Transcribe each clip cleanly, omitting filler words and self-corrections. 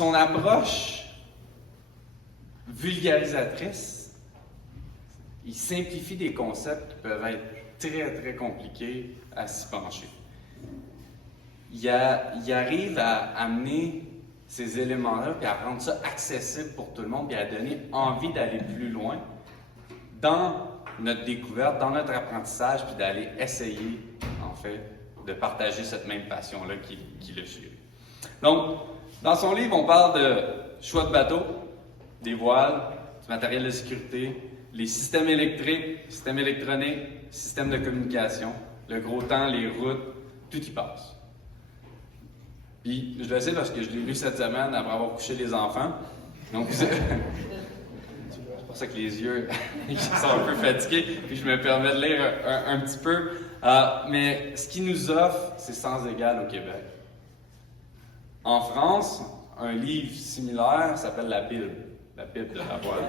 son approche vulgarisatrice, il simplifie des concepts qui peuvent être très, très compliqués à s'y pencher. Il arrive à amener ces éléments-là, puis à rendre ça accessible pour tout le monde, puis à donner envie d'aller plus loin dans notre découverte, dans notre apprentissage, puis d'aller essayer, en fait, de partager cette même passion-là qui le suit. Donc, dans son livre, on parle de choix de bateau, des voiles, du matériel de sécurité, les systèmes électriques, systèmes électroniques, systèmes de communication, le gros temps, les routes, tout y passe. Puis, je le sais parce que je l'ai lu cette semaine après avoir couché les enfants. Donc, c'est pour ça que les yeux ils sont un peu fatigués, puis je me permets de lire un petit peu. Mais ce qu'il nous offre, c'est sans égal au Québec. En France, un livre similaire s'appelle la Bible de la voile.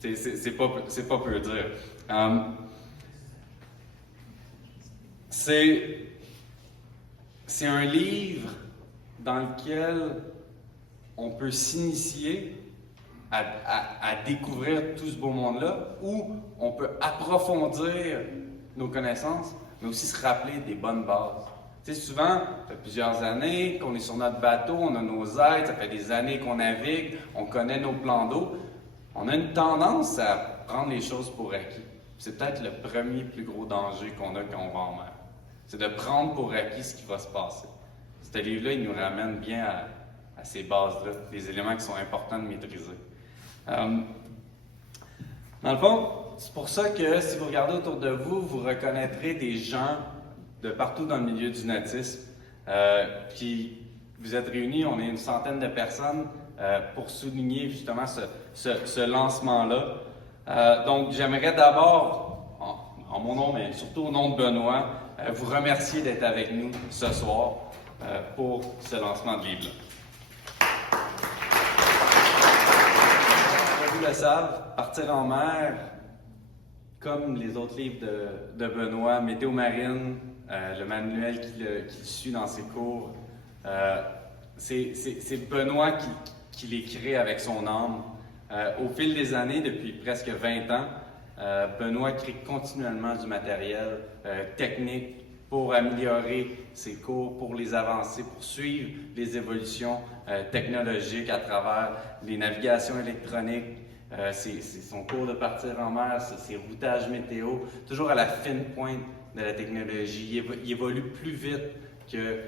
C'est pas peu dire. C'est un livre dans lequel on peut s'initier à découvrir tout ce beau monde-là, où on peut approfondir nos connaissances, mais aussi se rappeler des bonnes bases. Tu sais, souvent, ça fait plusieurs années qu'on est sur notre bateau, on a nos aides, ça fait des années qu'on navigue, on connaît nos plans d'eau. On a une tendance à prendre les choses pour acquis. C'est peut-être le premier plus gros danger qu'on a quand on va en mer. C'est de prendre pour acquis ce qui va se passer. Ce livre-là, il nous ramène bien à ces bases-là, des éléments qui sont importants de maîtriser. Dans le fond, c'est pour ça que si vous regardez autour de vous, vous reconnaîtrez des gens de partout dans le milieu du nautisme. Puis vous êtes réunis, on est une centaine de personnes pour souligner justement ce lancement-là. Donc j'aimerais d'abord, en mon nom, mais surtout au nom de Benoît, vous remercier d'être avec nous ce soir pour ce lancement de livre-là. Comme vous le savez, Partir en mer, comme les autres livres de Benoît, Météo marine, le manuel qu'il suit dans ses cours, c'est Benoît qui l'écrit avec son âme. Au fil des années, depuis presque 20 ans, Benoît crée continuellement du matériel technique pour améliorer ses cours, pour les avancer, pour suivre les évolutions technologiques à travers les navigations électroniques, son cours de partir en mer, ses routages météo, toujours à la fine pointe de la technologie. Il évolue plus vite que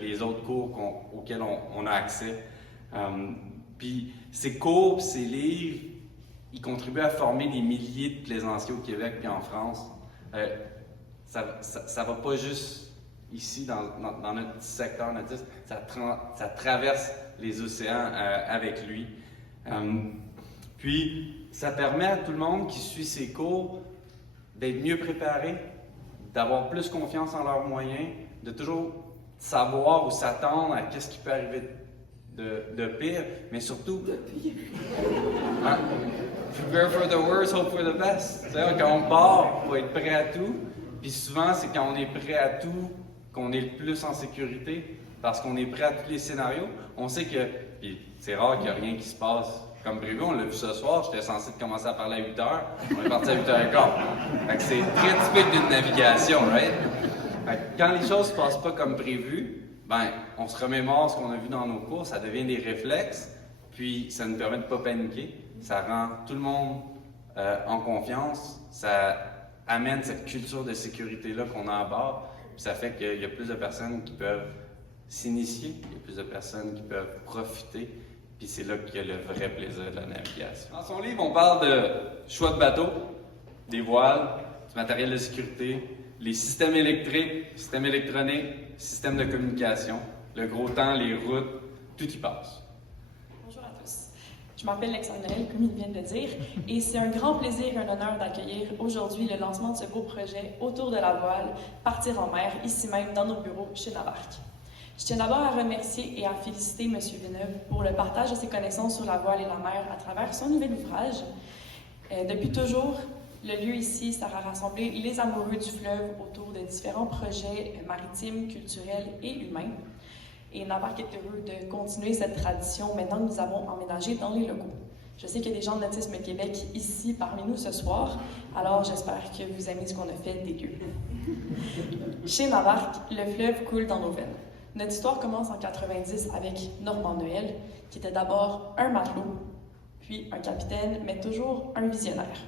les autres cours auxquels on a accès. Puis ses cours, puis ses livres, ils contribuent à former des milliers de plaisanciers au Québec puis en France. Ça va pas juste ici dans notre secteur nautique, ça traverse les océans avec lui. Puis ça permet à tout le monde qui suit ses cours d'être mieux préparé, d'avoir plus confiance en leurs moyens, de toujours savoir ou s'attendre à ce qui peut arriver de pire, mais surtout hein, prepare for the worst, hope for the best. Quand on part, il faut être prêt à tout. Puis souvent, c'est quand on est prêt à tout qu'on est le plus en sécurité, parce qu'on est prêt à tous les scénarios. On sait que, puis c'est rare qu'il n'y a rien qui se passe comme prévu. On l'a vu ce soir, j'étais censé commencer à parler à 8 h. On est parti à 8h15. Fait que c'est très typique d'une navigation, right? Fait que quand les choses ne se passent pas comme prévu, on se remémore ce qu'on a vu dans nos cours, ça devient des réflexes, puis ça nous permet de ne pas paniquer. Ça rend tout le monde en confiance, ça amène cette culture de sécurité-là qu'on a à bord, puis ça fait qu'il y a plus de personnes qui peuvent s'initier, il y a plus de personnes qui peuvent profiter, puis c'est là qu'il y a le vrai plaisir de la navigation. Dans son livre, on parle de choix de bateau, des voiles, du matériel de sécurité, les systèmes électriques, systèmes électroniques, systèmes de communication, le gros temps, les routes, tout y passe. Bonjour à tous. Je m'appelle Alexandre Noël, comme il vient de le dire, et c'est un grand plaisir et un honneur d'accueillir aujourd'hui le lancement de ce beau projet autour de la voile, Partir en mer, ici même dans nos bureaux chez Navarque. Je tiens d'abord à remercier et à féliciter M. Villeneuve pour le partage de ses connaissances sur la voile et la mer à travers son nouvel ouvrage. Depuis toujours, le lieu ici sert à rassembler les amoureux du fleuve autour de différents projets maritimes, culturels et humains. Et Navarque est heureux de continuer cette tradition maintenant que nous avons emménagé dans les locaux. Je sais qu'il y a des gens de l'Autisme Québec ici parmi nous ce soir, alors j'espère que vous aimez ce qu'on a fait des lieux. Chez Navarque, le fleuve coule dans nos veines. Notre histoire commence en 90 avec Normand Noël, qui était d'abord un matelot, puis un capitaine, mais toujours un visionnaire.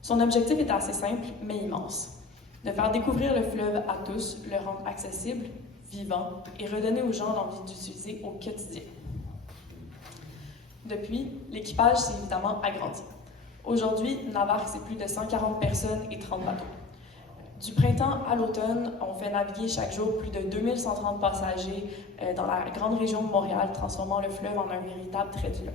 Son objectif était assez simple, mais immense: de faire découvrir le fleuve à tous, le rendre accessible, vivant, et redonner aux gens l'envie d'utiliser au quotidien. Depuis, l'équipage s'est évidemment agrandi. Aujourd'hui, Navarque, c'est plus de 140 personnes et 30 bateaux. Du printemps à l'automne, on fait naviguer chaque jour plus de 2130 passagers dans la grande région de Montréal, transformant le fleuve en un véritable trait d'union.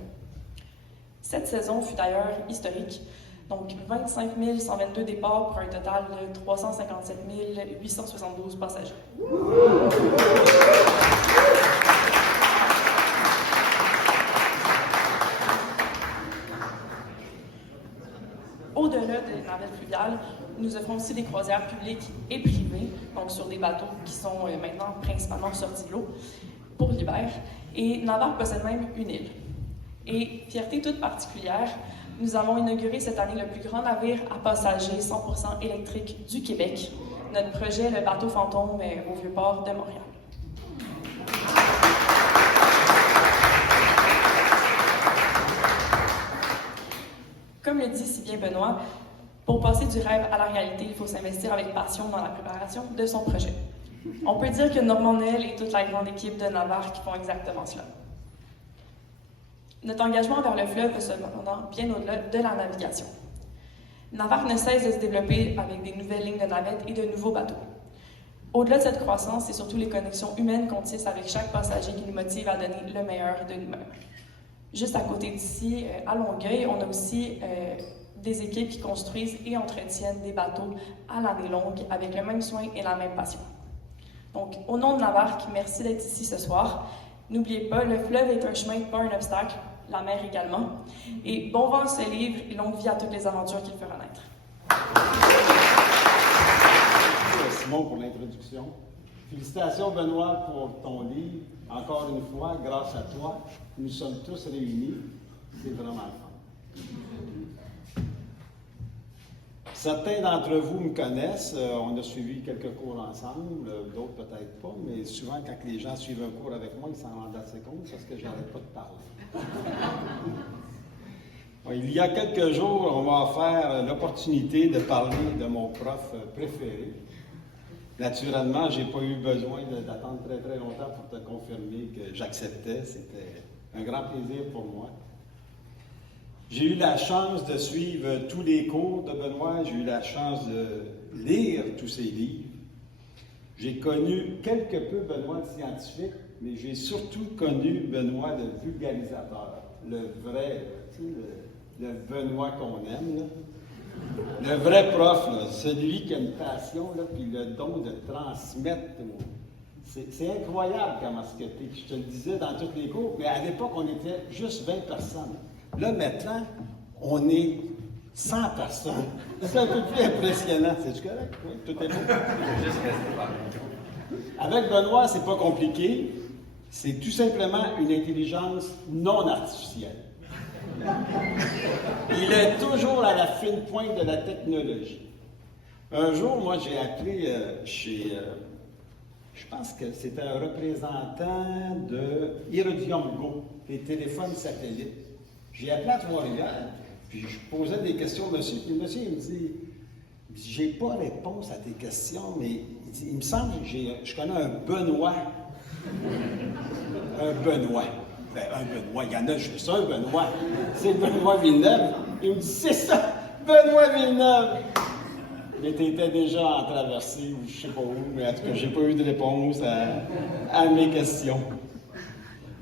Cette saison fut d'ailleurs historique, donc 25 122 départs pour un total de 357 872 passagers. Au-delà des navettes fluviales, nous offrons aussi des croisières publiques et privées, donc sur des bateaux qui sont maintenant principalement sortis de l'eau pour l'hiver. Et Navarque possède même une île. Et fierté toute particulière, nous avons inauguré cette année le plus grand navire à passagers 100% électrique du Québec, notre projet Le Bateau Fantôme au Vieux-Port de Montréal. Comme le dit si bien Benoît, pour passer du rêve à la réalité, il faut s'investir avec passion dans la préparation de son projet. On peut dire que Normand Noël et toute la grande équipe de Navarque font exactement cela. Notre engagement vers le fleuve est cependant bien au-delà de la navigation. Navarque ne cesse de se développer avec des nouvelles lignes de navettes et de nouveaux bateaux. Au-delà de cette croissance, c'est surtout les connexions humaines qu'on tisse avec chaque passager qui nous motive à donner le meilleur de nous-mêmes. Juste à côté d'ici, à Longueuil, on a aussi des équipes qui construisent et entretiennent des bateaux à l'année longue avec le même soin et la même passion. Donc, au nom de Navarque, merci d'être ici ce soir. N'oubliez pas, le fleuve est un chemin, pas un obstacle, la mer également. Et bon vent à ce livre et longue vie à toutes les aventures qu'il fera naître. Merci Simon pour l'introduction. Félicitations Benoît pour ton livre. Encore une fois, grâce à toi, nous sommes tous réunis. C'est vraiment le fun. Certains d'entre vous me connaissent. On a suivi quelques cours ensemble, d'autres peut-être pas, mais souvent quand les gens suivent un cours avec moi, ils s'en rendent assez compte parce que je n'arrête pas de parler. Il y a quelques jours, on m'a offert l'opportunité de parler de mon prof préféré. Naturellement, je n'ai pas eu besoin d'attendre très très longtemps pour te confirmer que j'acceptais. C'était un grand plaisir pour moi. J'ai eu la chance de suivre tous les cours de Benoît. J'ai eu la chance de lire tous ses livres. J'ai connu quelque peu Benoît de scientifique, mais j'ai surtout connu Benoît de vulgarisateur. Le vrai, tu sais, le Benoît qu'on aime, là. Le vrai prof, là, celui qui a une passion, là, puis le don de transmettre. C'est incroyable comment ce que t'es. Je te le disais dans tous les cours, mais à l'époque, on était juste 20 personnes. Là, maintenant, on est 100 personnes. C'est un peu plus impressionnant. C'est-tu correct? Oui, tout est bon. Avec Benoît, c'est pas compliqué. C'est tout simplement une intelligence non artificielle. Il est toujours à la fine pointe de la technologie. Un jour, moi, j'ai appelé chez, je pense que c'était un représentant de Iridium Go, les téléphones satellites. J'ai appelé à Trois-Rivières, puis je posais des questions au monsieur, puis le monsieur, il me dit, j'ai pas réponse à tes questions, mais il me semble que je connais un Benoît. Un Benoît. Ben, un Benoît, il y en a juste un Benoît. C'est Benoît Villeneuve. Il me dit, c'est ça, Benoît Villeneuve. Mais tu étais déjà en traversée, ou je sais pas où, mais en tout cas, j'ai pas eu de réponse à mes questions.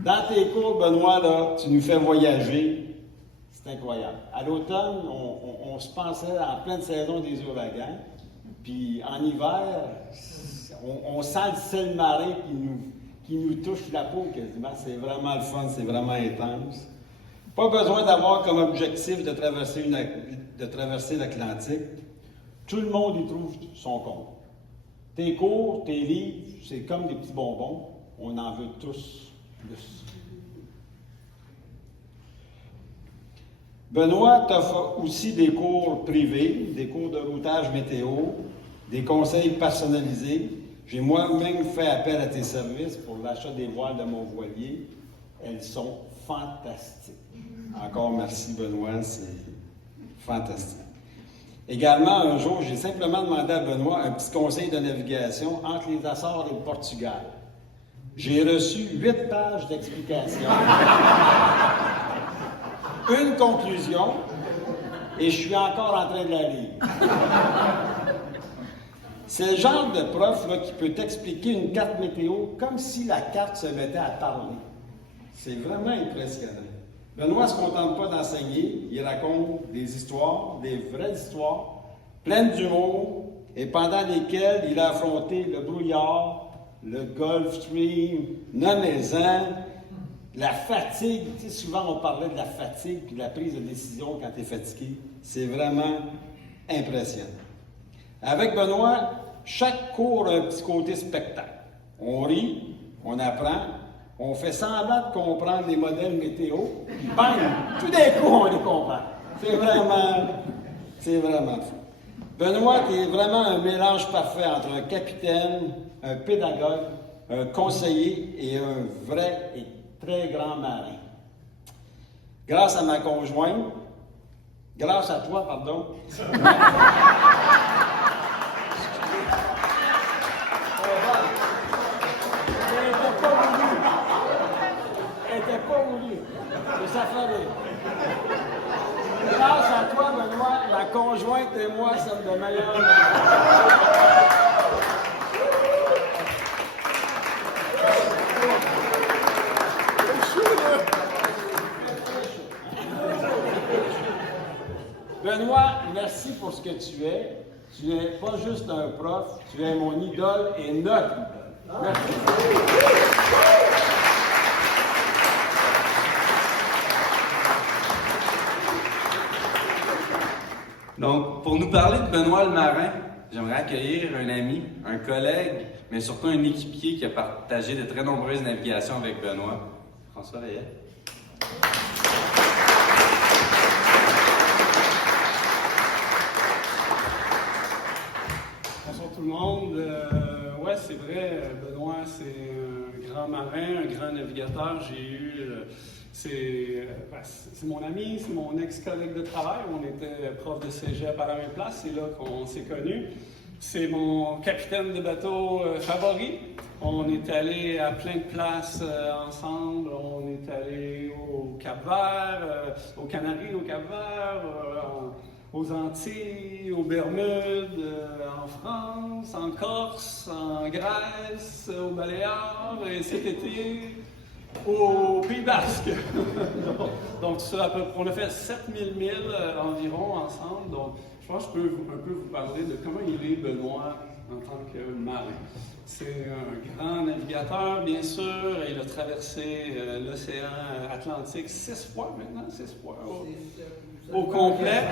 Dans tes cours, Benoît, là, tu nous fais voyager. C'est incroyable. À l'automne, on se pensait en pleine saison des ouragans. Puis en hiver, on sent le sel marin qui nous touche la peau quasiment. C'est vraiment le fun, c'est vraiment intense. Pas besoin d'avoir comme objectif de traverser l'Atlantique. Tout le monde y trouve son compte. Tes cours, tes livres, c'est comme des petits bonbons. on en veut tous plus. Benoît t'offre aussi des cours privés, des cours de routage météo, des conseils personnalisés. J'ai moi-même fait appel à tes services pour l'achat des voiles de mon voilier. Elles sont fantastiques. Encore merci Benoît, c'est fantastique. Également, un jour, j'ai simplement demandé à Benoît un petit conseil de navigation entre les Açores et le Portugal. J'ai reçu 8 pages d'explications, une conclusion, et je suis encore en train de la lire. C'est le genre de prof là, qui peut t'expliquer une carte météo comme si la carte se mettait à parler. C'est vraiment impressionnant. Benoît ne se contente pas d'enseigner, il raconte des histoires, des vraies histoires, pleines d'humour, et pendant lesquelles il a affronté le brouillard, le Gulf Stream, nommez-en, la fatigue. Tu sais, souvent on parlait de la fatigue puis de la prise de décision quand tu es fatigué. C'est vraiment impressionnant. Avec Benoît, chaque cours a un petit côté spectacle. On rit, on apprend, on fait semblant de comprendre les modèles météo, puis bang, tout d'un coup on les comprend. C'est vraiment fou. Benoît, tu es vraiment un mélange parfait entre un capitaine, un pédagogue, un conseiller et un vrai et très grand marin. Grâce à toi, pardon. Elle n'était pas voulue. C'est sa famille. Grâce à toi, Benoît, la conjointe et moi sommes de meilleurs amis. Benoît, merci pour ce que tu es. Tu n'es pas juste un prof, tu es mon idole et notre idole. Merci. Donc, pour nous parler de Benoît le marin, j'aimerais accueillir un ami, un collègue, mais surtout un équipier qui a partagé de très nombreuses navigations avec Benoît. François Layette. Bonsoir tout le monde. Ouais, c'est vrai, Benoît, c'est un grand marin, un grand navigateur. C'est mon ami, c'est mon ex-collègue de travail. On était prof de cégep à la même place, c'est là qu'on s'est connus. C'est mon capitaine de bateau favori. On est allé à plein de places ensemble. On est allé au Cap-Vert, aux Canaries, au Cap-Vert, aux Antilles, aux Bermudes, en France, en Corse, en Grèce, aux Baléares, et cet été, au Pays Basque. Donc ça, on a fait 7000 milles environ ensemble. Donc je pense que je peux un peu vous parler de comment il est Benoît en tant que marin. C'est un grand navigateur, bien sûr. Il a traversé l'océan Atlantique 6 fois maintenant, 6 fois au complet.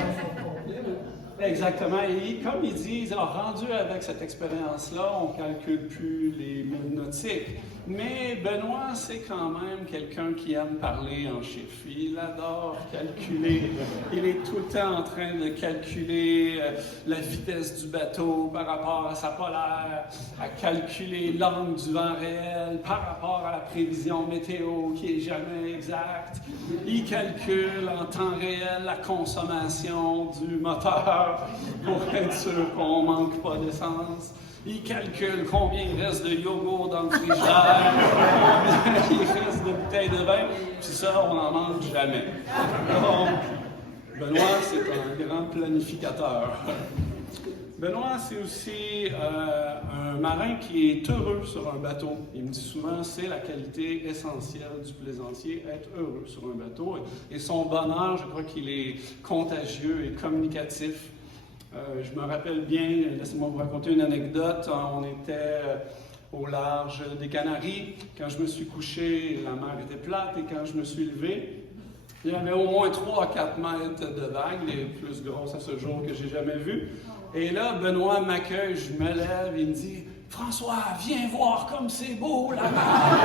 Exactement. Et comme ils disent, rendu avec cette expérience-là, on ne calcule plus les milles nautiques. Mais Benoît, c'est quand même quelqu'un qui aime parler en chiffres. Il adore calculer. Il est tout le temps en train de calculer la vitesse du bateau par rapport à sa polaire, à calculer l'angle du vent réel par rapport à la prévision météo qui n'est jamais exacte. Il calcule en temps réel la consommation du moteur pour être sûr qu'on ne manque pas d'essence. Il calcule combien il reste de yogourt dans le frigidaire, combien il reste de bouteilles de vin, puis ça, on n'en manque jamais. Donc, Benoît, c'est un grand planificateur. Benoît, c'est aussi un marin qui est heureux sur un bateau. Il me dit souvent, c'est la qualité essentielle du plaisancier, être heureux sur un bateau. Et son bonheur, je crois qu'il est contagieux et communicatif. Je me rappelle bien, laissez-moi vous raconter une anecdote. On était au large des Canaries. Quand je me suis couché, la mer était plate, et quand je me suis levé, il y avait au moins 3 à 4 mètres de vagues, les plus grosses à ce jour que j'ai jamais vues. Et là, Benoît m'accueille, je me lève, il me dit « François, viens voir comme c'est beau là-bas!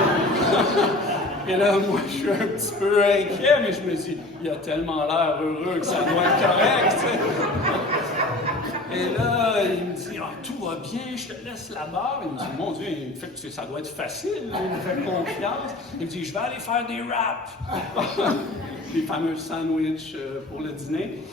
Et là, moi, je suis un petit peu inquiet, mais je me dis, il a tellement l'air heureux que ça doit être correct, tu sais. Et là, il me dit, ah, tout va bien, je te laisse la barre. Il me dit, mon Dieu, il me fait, ça doit être facile, il me fait confiance. Il me dit, je vais aller faire des wraps. Les fameux sandwichs pour le dîner.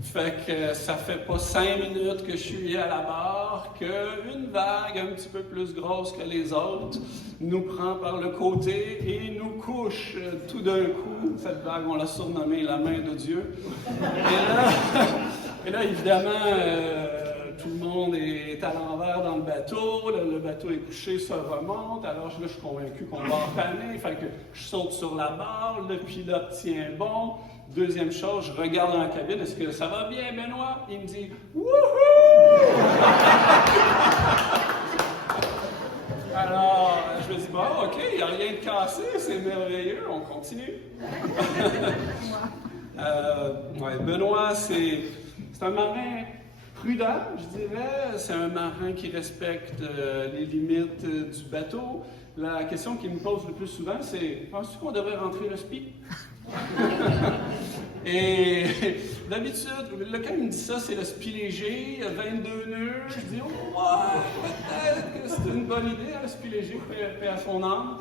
Fait que ça fait pas 5 minutes que je suis à la barre qu'une vague un petit peu plus grosse que les autres nous prend par le côté et nous couche tout d'un coup. Cette vague, on l'a surnommée la main de Dieu. Et là évidemment, tout le monde est à l'envers dans le bateau. Le bateau est couché, se remonte. Alors là, je suis convaincu qu'on va empanner. Fait que je saute sur la barre, le pilote tient bon. Deuxième chose, je regarde dans la cabine, est-ce que ça va bien, Benoît? Il me dit, wouhou! Alors, je me dis, bon, OK, il n'y a rien de cassé, c'est merveilleux, on continue. Benoît, c'est un marin prudent, je dirais. C'est un marin qui respecte les limites du bateau. La question qu'il me pose le plus souvent, c'est, penses-tu qu'on devrait rentrer le spi? Et d'habitude, quand il me dit ça, c'est le spi léger, 22 nœuds. Je dis, oh, ouais, peut-être que c'est une bonne idée, le spi léger, paix à son âme.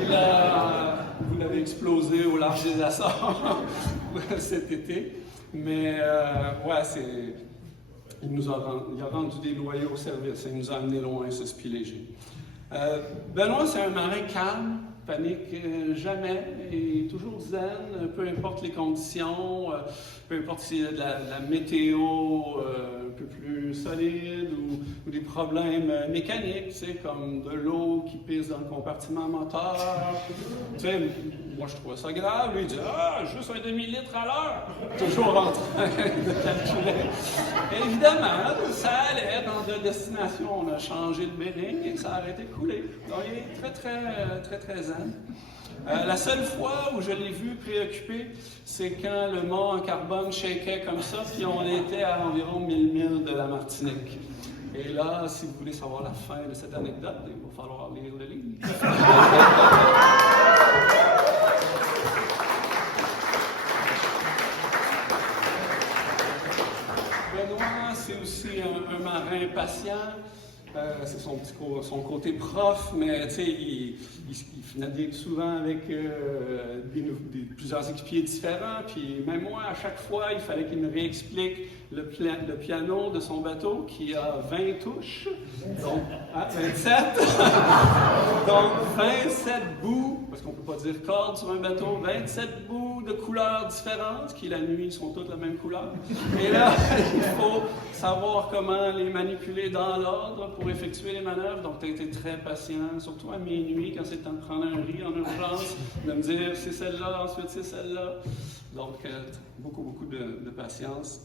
Et là, vous l'avez explosé au large des Açores cet été. Mais, ouais, il a rendu des loyaux services, il nous a amené loin, ce spi léger. Benoît, c'est un marin calme, panique jamais, et toujours zen, peu importe les conditions, peu importe si de la météo un peu plus solide ou des problèmes mécaniques, tu sais, comme de l'eau qui pisse dans le compartiment moteur. Tu sais, moi je trouvais ça grave. Lui il dit juste un demi-litre à l'heure. Toujours en train de calculer. Et évidemment, ça allait dans la destination. On a changé le bearing et ça a arrêté de couler. Donc il est très zen. La seule fois où je l'ai vu préoccupé, c'est quand le mât en carbone shakeait comme ça, puis on était à environ 1000 milles de la Martinique. Et là, si vous voulez savoir la fin de cette anecdote, il va falloir lire le livre. Benoît, c'est aussi un marin patient. C'est son côté prof, mais tu sais, il navigue souvent avec plusieurs équipiers différents. Puis même moi, à chaque fois, il fallait qu'il me réexplique le piano de son bateau qui a 20 touches, donc 27. Donc 27 bouts, parce qu'on ne peut pas dire cordes sur un bateau, 27 bouts de couleurs différentes, qui la nuit sont toutes la même couleur. Et là, il faut savoir comment les manipuler dans l'ordre pour effectuer les manœuvres. Donc, tu as été très patient, surtout à minuit, quand c'est le temps de prendre un riz en urgence, de me dire c'est celle-là, ensuite c'est celle-là. Donc, beaucoup de patience.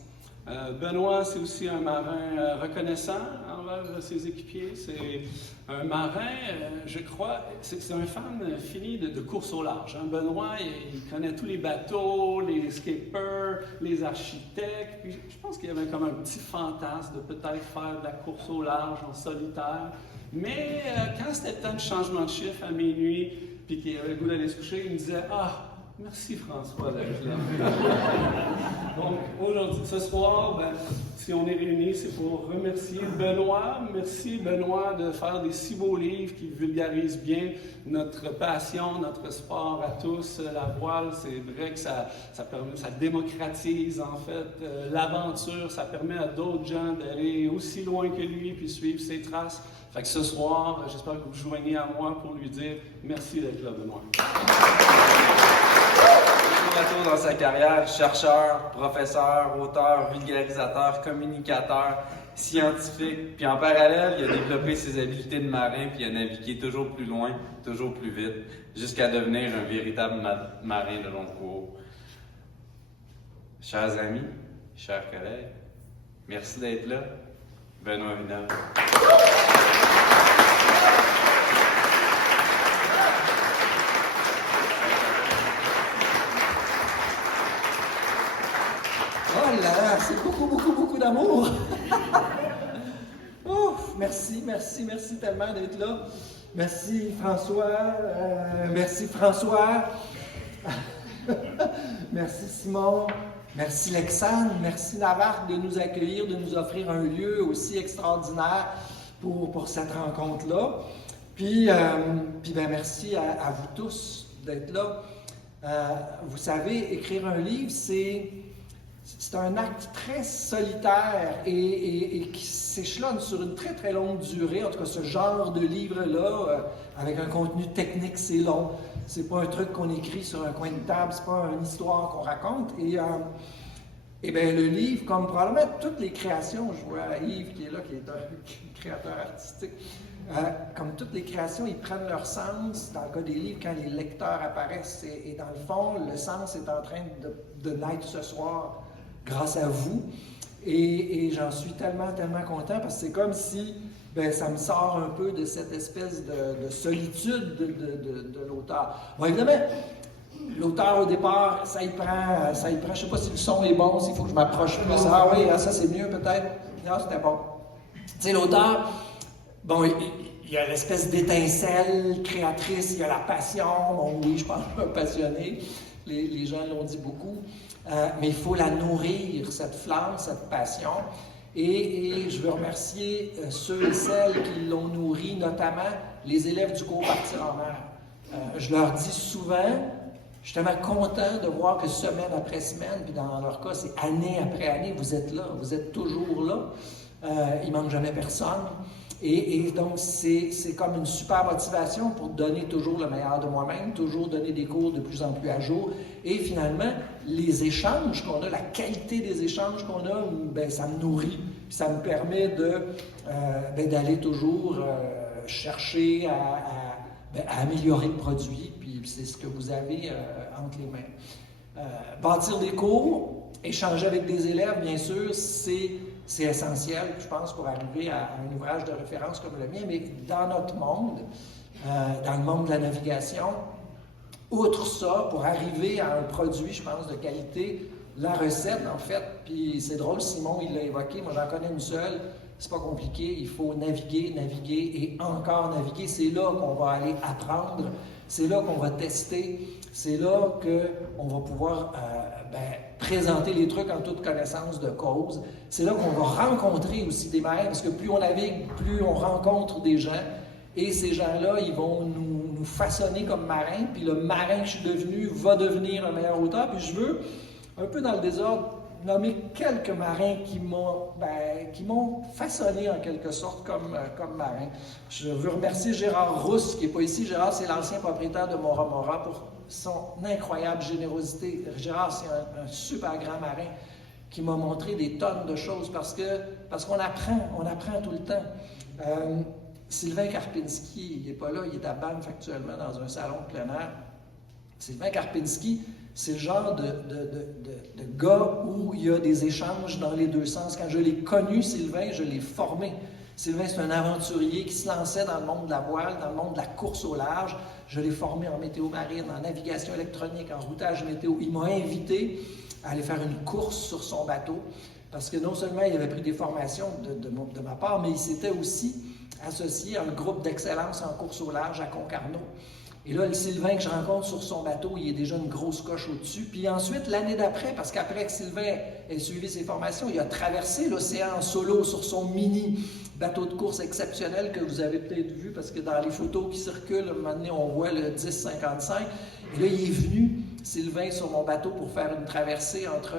Benoît, c'est aussi un marin reconnaissant envers ses équipiers. C'est un marin, je crois, c'est un fan fini de course au large. Hein. Benoît, il connaît tous les bateaux, les skippers, les architectes. Puis je pense qu'il y avait comme un petit fantasme de peut-être faire de la course au large en solitaire. Mais quand c'était le temps de changement de chiffre à minuit, puis qu'il avait le goût d'aller se coucher, il me disait « Ah, merci François d'être là. » Donc aujourd'hui, ce soir, si on est réunis, c'est pour remercier Benoît. Merci Benoît de faire des si beaux livres qui vulgarisent bien notre passion, notre sport à tous. La voile, c'est vrai que ça démocratise en fait l'aventure. Ça permet à d'autres gens d'aller aussi loin que lui puis suivre ses traces. Fait que ce soir, j'espère que vous vous joignez à moi pour lui dire merci d'être là, Benoît. Dans sa carrière, chercheur, professeur, auteur, vulgarisateur, communicateur, scientifique, puis en parallèle, il a développé ses habiletés de marin, puis il a navigué toujours plus loin, toujours plus vite, jusqu'à devenir un véritable marin de long cours. Chers amis, chers collègues, merci d'être là. Benoît Vidal. Oh là là, c'est beaucoup d'amour. Oh. Ouf! Merci tellement d'être là. Merci François. Merci Simon. Merci Lexane. Merci Navarre de nous accueillir, de nous offrir un lieu aussi extraordinaire pour cette rencontre-là. Puis merci à vous tous d'être là. Vous savez, écrire un livre, c'est un acte très solitaire et qui s'échelonne sur une très très longue durée. En tout cas, ce genre de livre-là, avec un contenu technique, c'est long. C'est pas un truc qu'on écrit sur un coin de table, c'est pas une histoire qu'on raconte. Et bien, le livre, comme probablement toutes les créations, je vois Yves qui est là, qui est un créateur artistique, comme toutes les créations, ils prennent leur sens, dans le cas des livres, quand les lecteurs apparaissent. Et dans le fond, le sens est en train de naître ce soir grâce à vous. Et j'en suis tellement content, parce que c'est comme si ça me sort un peu de cette espèce de solitude de l'auteur. Bon, évidemment, l'auteur, au départ, ça y prend, je ne sais pas si le son est bon, s'il faut que je m'approche plus. Ah oui, ça c'est mieux peut-être. Non, c'était bon. Tu sais, l'auteur, bon, il y a l'espèce d'étincelle créatrice, il y a la passion. Bon, oui, je pense que je suis un passionné. Les gens l'ont dit beaucoup. Mais il faut la nourrir, cette flamme, cette passion. Et je veux remercier ceux et celles qui l'ont nourrie, notamment les élèves du cours Partir en mer. Je leur dis souvent, je suis tellement content de voir que semaine après semaine, puis dans leur cas, c'est année après année, vous êtes là, vous êtes toujours là. Il ne manque jamais personne. Et donc, c'est comme une super motivation pour donner toujours le meilleur de moi-même, toujours donner des cours de plus en plus à jour. Et finalement, les échanges qu'on a, la qualité des échanges qu'on a, ça me nourrit. Puis ça me permet d'aller toujours chercher à améliorer le produit. Puis c'est ce que vous avez entre les mains. Bâtir des cours, échanger avec des élèves, bien sûr, c'est essentiel, je pense, pour arriver à un ouvrage de référence comme le mien. Mais dans notre monde, dans le monde de la navigation, outre ça, pour arriver à un produit, je pense, de qualité, la recette, en fait, puis c'est drôle, Simon, il l'a évoqué, moi j'en connais une seule, c'est pas compliqué, il faut naviguer et encore naviguer. C'est là qu'on va aller apprendre, c'est là qu'on va tester, c'est là qu'on va pouvoir présenter les trucs en toute connaissance de cause. C'est là qu'on va rencontrer aussi des marins, parce que plus on navigue, plus on rencontre des gens, et ces gens-là, ils vont nous façonner comme marins, puis le marin que je suis devenu va devenir un meilleur auteur. Puis je veux, un peu dans le désordre, nommer quelques marins qui m'ont façonné en quelque sorte comme marin. Je veux remercier Gérard Rousse, qui n'est pas ici. Gérard, c'est l'ancien propriétaire de Mora Mora, pour son incroyable générosité. Gérard, c'est un super grand marin qui m'a montré des tonnes de choses parce qu'on apprend tout le temps. Sylvain Karpinski, il n'est pas là, il est à Banff actuellement dans un salon de plein air. Sylvain Karpinski, c'est le genre de gars où il y a des échanges dans les deux sens. Quand je l'ai connu, Sylvain, je l'ai formé. Sylvain, c'est un aventurier qui se lançait dans le monde de la voile, dans le monde de la course au large. Je l'ai formé en météo marine, en navigation électronique, en routage météo. Il m'a invité à aller faire une course sur son bateau parce que non seulement il avait pris des formations de ma part, mais il s'était aussi associé à un groupe d'excellence en course au large à Concarneau. Et là, le Sylvain que je rencontre sur son bateau, il est déjà une grosse coche au-dessus. Puis ensuite, l'année d'après, parce qu'après que Sylvain ait suivi ses formations, il a traversé l'océan en solo sur son mini bateau de course exceptionnel que vous avez peut-être vu, parce que dans les photos qui circulent, à un moment donné, on voit le 1055. Et là, il est venu, Sylvain, sur mon bateau pour faire une traversée entre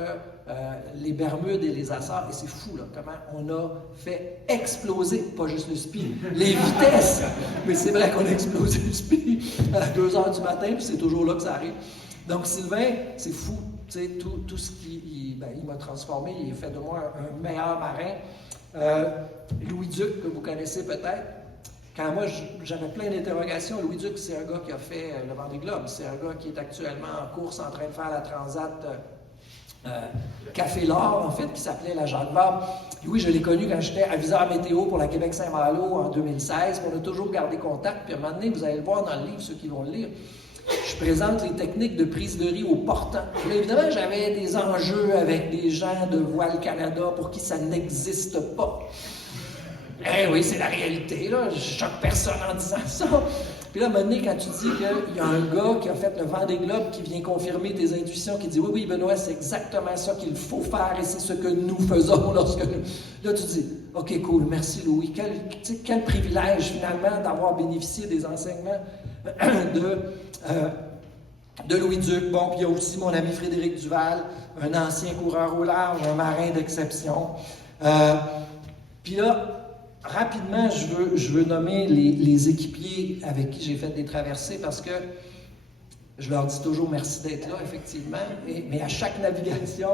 les Bermudes et les Açores. Et c'est fou, là, comment on a fait exploser, pas juste le SPI, les vitesses. Mais c'est vrai qu'on a explosé le SPI à 2 heures du matin, puis c'est toujours là que ça arrive. Donc, Sylvain, c'est fou. Tu sais, tout ce qu'il m'a transformé, il a fait de moi un meilleur marin. Louis Duc, que vous connaissez peut-être. Quand moi, j'avais plein d'interrogations, Louis Duc, c'est un gars qui a fait le Vendée Globe. C'est un gars qui est actuellement en course en train de faire la Transat Café L'Or, en fait, qui s'appelait la Jeanne Vabre. Louis, je l'ai connu quand j'étais aviseur météo pour la Québec-Saint-Malo en 2016. On a toujours gardé contact. Puis à un moment donné, vous allez le voir dans le livre, ceux qui vont le lire, je présente les techniques de prise de riz au portant. Là, évidemment, j'avais des enjeux avec des gens de Voile Canada pour qui ça n'existe pas. Eh oui, c'est la réalité, là. Je choque personne en disant ça. Puis là, à un moment donné, quand tu dis qu'il y a un gars qui a fait le Vendée Globe qui vient confirmer tes intuitions, qui dit « Oui, oui, Benoît, c'est exactement ça qu'il faut faire et c'est ce que nous faisons lorsque nous... » Là, tu dis « OK, cool, merci Louis. Quel privilège, finalement, d'avoir bénéficié des enseignements de Louis Duc. » Bon, puis il y a aussi mon ami Frédéric Duval, un ancien coureur au large, un marin d'exception. Puis là, rapidement, je veux nommer les équipiers avec qui j'ai fait des traversées parce que je leur dis toujours merci d'être là, effectivement. Mais à chaque navigation,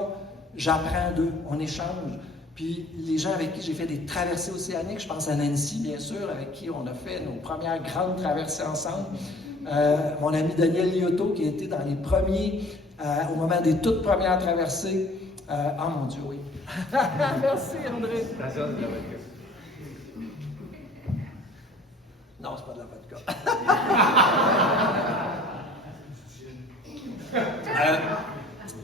j'apprends d'eux, on échange. Puis les gens avec qui j'ai fait des traversées océaniques, je pense à Nancy, bien sûr, avec qui on a fait nos premières grandes traversées ensemble. Mon ami Daniel Liotto, qui a été dans les premiers, au moment des toutes premières traversées. Oh mon Dieu, oui. Merci, André. Non, c'est pas de la vodka.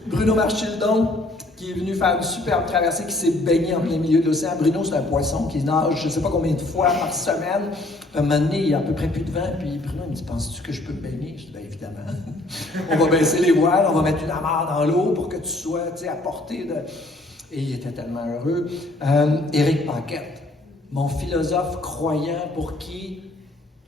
Bruno Marchildon, qui est venu faire une superbe traversée, qui s'est baigné en plein milieu de l'océan. Bruno, c'est un poisson qui nage je ne sais pas combien de fois par semaine. Puis à un moment donné, il n'y a à peu près plus de vent. Puis Bruno me dit « Penses-tu que je peux me baigner? » Je dis « Bien évidemment. On va baisser les voiles, on va mettre une amarre dans l'eau pour que tu sois à portée de... » Et il était tellement heureux. Éric Paquette, mon philosophe croyant pour qui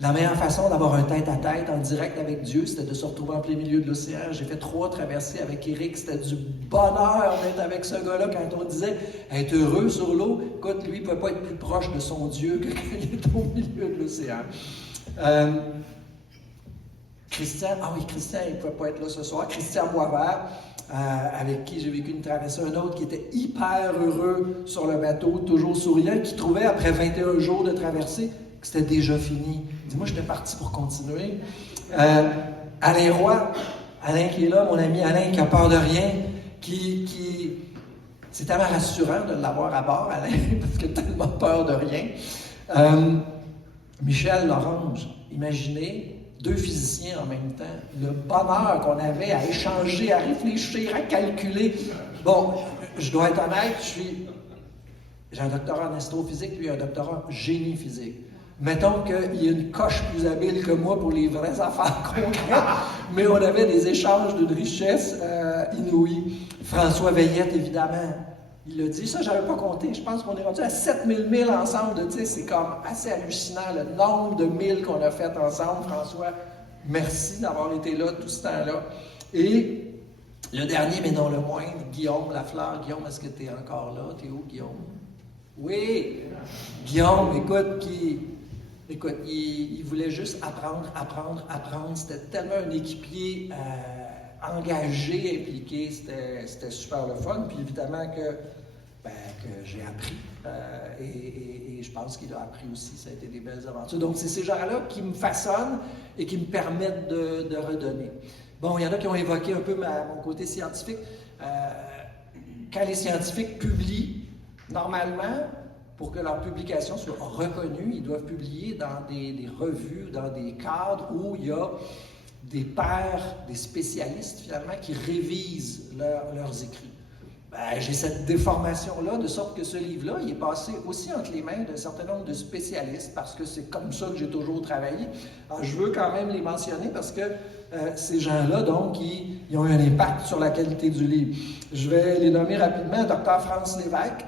la meilleure façon d'avoir un tête-à-tête en direct avec Dieu, c'était de se retrouver en plein milieu de l'océan. J'ai fait 3 traversées avec Éric. C'était du bonheur d'être avec ce gars-là quand on disait être heureux sur l'eau. Écoute, lui, il ne pouvait pas être plus proche de son Dieu que quand il est au milieu de l'océan. Christian, Christian, il ne pouvait pas être là ce soir. Christian Boisvert, avec qui j'ai vécu une traversée, un autre qui était hyper heureux sur le bateau, toujours souriant, qui trouvait après 21 jours de traversée que c'était déjà fini. Dis-moi, j'étais parti pour continuer. Alain Roy, Alain qui est là, mon ami Alain qui a peur de rien, c'est tellement rassurant de l'avoir à bord, Alain, parce qu'il a tellement peur de rien. Michel Lorange, imaginez, 2 physiciens en même temps, le bonheur qu'on avait à échanger, à réfléchir, à calculer. Bon, je dois être honnête, j'ai un doctorat en astrophysique, lui un doctorat en génie physique. Mettons qu'il y a une coche plus habile que moi pour les vraies affaires concrètes, mais on avait des échanges d'une richesse inouïe. François Veillette, évidemment, il l'a dit, ça, je n'avais pas compté. Je pense qu'on est rendu à 7000 milles ensemble. C'est comme assez hallucinant le nombre de milles qu'on a fait ensemble. François, merci d'avoir été là tout ce temps-là. Et le dernier, mais non le moindre, Guillaume Lafleur. Guillaume, est-ce que tu es encore là? Tu es où, Guillaume? Oui! Guillaume, écoute, il voulait juste apprendre. C'était tellement un équipier engagé, impliqué, c'était super le fun. Puis évidemment que j'ai appris. Et je pense qu'il a appris aussi, ça a été des belles aventures. Donc c'est ces gens-là qui me façonnent et qui me permettent de redonner. Bon, il y en a qui ont évoqué un peu mon côté scientifique. Quand les scientifiques publient, normalement, pour que leur publication soit reconnue, ils doivent publier dans des revues, dans des cadres où il y a des pairs, des spécialistes finalement, qui révisent leurs écrits. J'ai cette déformation-là, de sorte que ce livre-là, il est passé aussi entre les mains d'un certain nombre de spécialistes, parce que c'est comme ça que j'ai toujours travaillé. Alors, je veux quand même les mentionner parce que ces gens-là, donc, ils ont eu un impact sur la qualité du livre. Je vais les nommer rapidement. Dr. France Lévesque,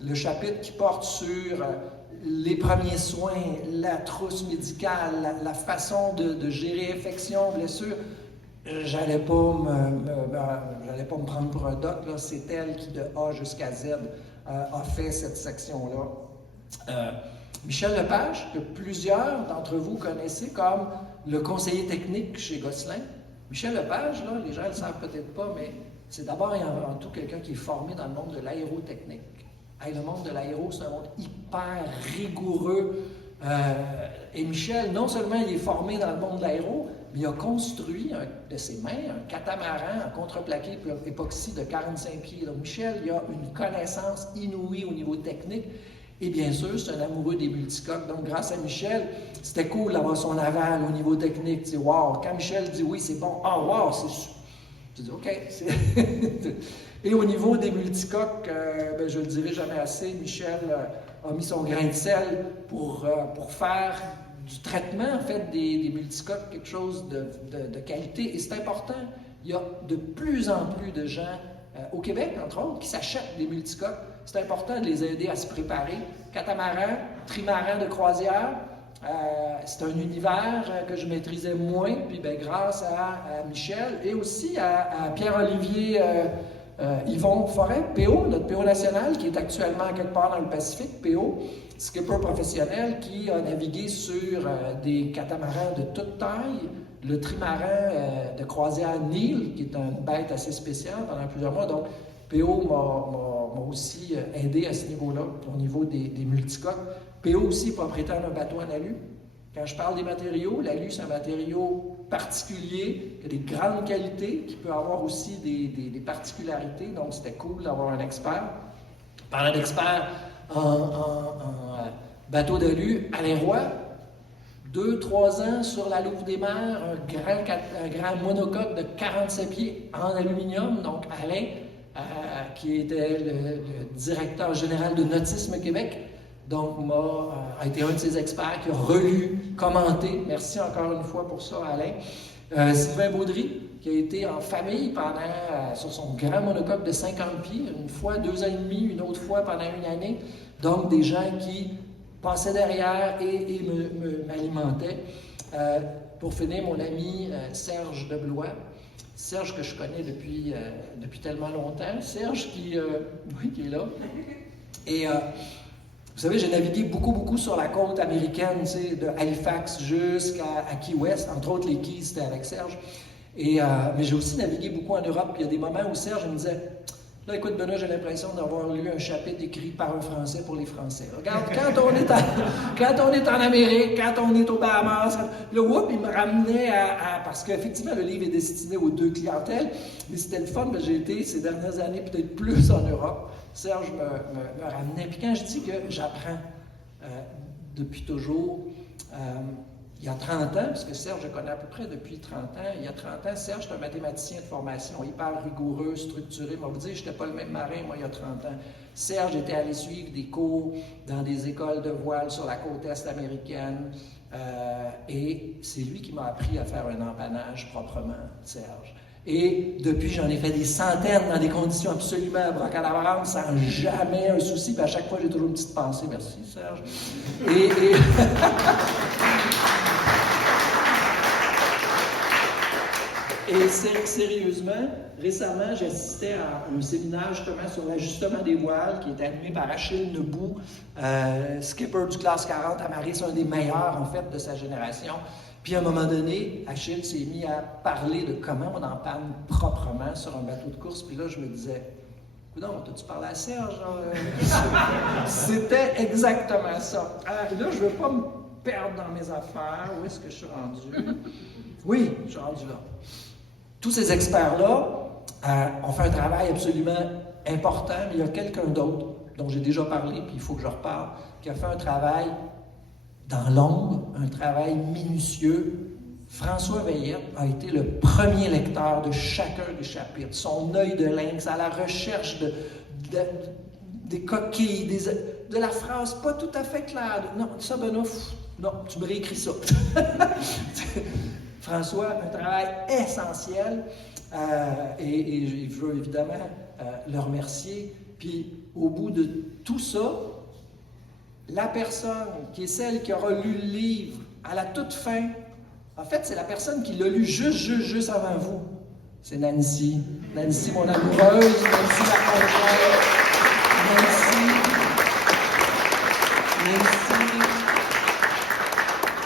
le chapitre qui porte sur les premiers soins, la trousse médicale, la façon de gérer infection, blessure. J'allais pas me prendre pour un doc, là. C'est elle qui, de A jusqu'à Z, a fait cette section-là. Michel Lepage, que plusieurs d'entre vous connaissez comme le conseiller technique chez Gosselin. Michel Lepage, là, les gens ne le savent peut-être pas, mais c'est d'abord et avant tout quelqu'un qui est formé dans le monde de l'aérotechnique. Le monde de l'aéro, c'est un monde hyper rigoureux. Et Michel, non seulement il est formé dans le monde de l'aéro, mais il a construit de ses mains un catamaran en contreplaqué époxy de 45 pieds. Donc Michel, il a une connaissance inouïe au niveau technique. Et bien sûr, c'est un amoureux des multicoques. Donc grâce à Michel, c'était cool d'avoir son aval au niveau technique. Tu sais, wow, quand Michel dit oui, c'est bon, wow, c'est... Tu dis OK. Et au niveau des multicoques, je ne le dirai jamais assez, Michel a mis son grain de sel pour faire du traitement en fait, des multicoques quelque chose de qualité. Et c'est important, il y a de plus en plus de gens au Québec, entre autres, qui s'achètent des multicoques. C'est important de les aider à se préparer. Catamaran, trimaran de croisière, c'est un univers que je maîtrisais moins, puis grâce à Michel et aussi à Pierre-Olivier Yvon Forêt, PO, notre PO national, qui est actuellement quelque part dans le Pacifique, PO, skipper professionnel qui a navigué sur des catamarans de toute taille, le trimaran de croisière Neil, qui est une bête assez spéciale pendant plusieurs mois. Donc, PO m'a aussi aidé à ce niveau-là, au niveau des multicoques. PO aussi propriétaire d'un bateau en alu. Quand je parle des matériaux, l'alu, c'est un matériau particulier, qui a des grandes qualités, qui peut avoir aussi des particularités. Donc, c'était cool d'avoir un expert. Parlant d'expert en bateau d'alu, Alain Roy, 2-3 ans sur la Louve des Mers, un grand monocoque de 47 pieds en aluminium. Donc, Alain, qui était le directeur général de Nautisme Québec, donc a été un de ses experts qui a relu, commenté. Merci encore une fois pour ça, Alain. Sylvain Baudry, qui a été en famille sur son grand monocoque de 50 pieds, une fois 2 ans et demi, une autre fois pendant 1 année. Donc, des gens qui passaient derrière et m'alimentaient. Pour finir, mon ami Serge Deblois. Serge que je connais depuis tellement longtemps. Serge qui est là. Et vous savez, j'ai navigué beaucoup sur la côte américaine, de Halifax jusqu'à Key West. Entre autres, les Keys, c'était avec Serge. Mais j'ai aussi navigué beaucoup en Europe. Puis il y a des moments où Serge me disait « Là, écoute, Benoît, j'ai l'impression d'avoir lu un chapitre écrit par un Français pour les Français. Regarde, quand on est en Amérique, quand on est aux Bahamas, le whoop, il me ramenait parce qu'effectivement, le livre est destiné aux 2 clientèles, mais c'était le fun, j'ai été ces dernières années peut-être plus en Europe. Serge me ramenait. Puis quand je dis que j'apprends depuis toujours, il y a 30 ans, parce que Serge, je connais à peu près depuis 30 ans, il y a 30 ans, Serge, c'est un mathématicien de formation, hyper rigoureux, structuré. Moi, vous dire, je n'étais pas le même marin, moi, il y a 30 ans. Serge était allé suivre des cours dans des écoles de voile sur la côte est américaine, et c'est lui qui m'a appris à faire un empannage proprement, Serge. Et depuis, j'en ai fait des centaines dans des conditions absolument abracadabrantes, sans jamais un souci. Puis à chaque fois, j'ai toujours une petite pensée. Merci, Serge. Et sérieusement, récemment, j'assistais à un séminaire justement sur l'ajustement des voiles qui était animé par Achille Nebout, skipper du classe 40 à marée. C'est un des meilleurs, en fait, de sa génération. Puis à un moment donné, Achille s'est mis à parler de comment on empanne proprement sur un bateau de course. Puis là, je me disais, coudonc, t'as-tu parlé à Serge? C'était exactement ça. Là, je ne veux pas me perdre dans mes affaires. Où est-ce que je suis rendu? Oui, je suis rendu là. Tous ces experts-là ont fait un travail absolument important, mais il y a quelqu'un d'autre dont j'ai déjà parlé, puis il faut que je reparle, qui a fait un travail dans l'ombre, un travail minutieux. François Veillette a été le premier lecteur de chacun des chapitres. Son œil de lynx à la recherche des coquilles, de la phrase pas tout à fait claire. Non, ça, Benoît, non, tu me réécris ça. François, un travail essentiel et je veux évidemment le remercier. Puis, au bout de tout ça, la personne qui est celle qui aura lu le livre à la toute fin, en fait, c'est la personne qui l'a lu juste avant vous. C'est Nancy. Nancy, mon amoureuse, Nancy, ma conjointe. Nancy,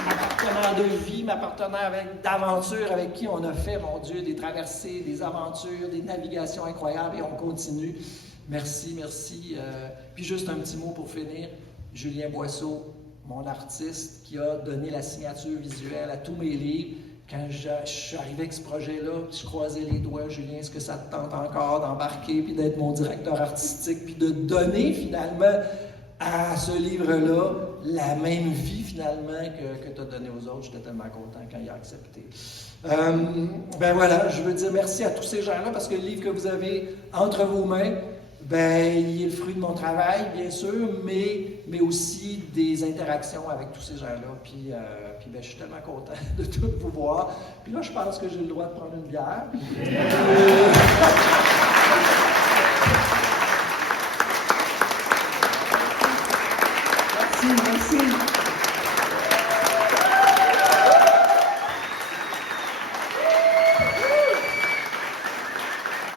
ma partenaire de vie, ma partenaire d'aventure avec qui on a fait, mon Dieu, des traversées, des aventures, des navigations incroyables et on continue. Merci. Puis juste un petit mot pour finir. Julien Boisseau, mon artiste, qui a donné la signature visuelle à tous mes livres. Quand je suis arrivé avec ce projet-là, je croisais les doigts. Julien, est-ce que ça te tente encore d'embarquer, puis d'être mon directeur artistique, puis de donner finalement à ce livre-là la même vie finalement que tu as donnée aux autres. J'étais tellement content quand il a accepté. Ben voilà, je veux dire merci à tous ces gens-là parce que le livre que vous avez entre vos mains, ben, il est le fruit de mon travail, bien sûr, mais aussi des interactions avec tous ces gens-là. Puis ben, je suis tellement content de tous vous voir. Puis là, je pense que j'ai le droit de prendre une bière.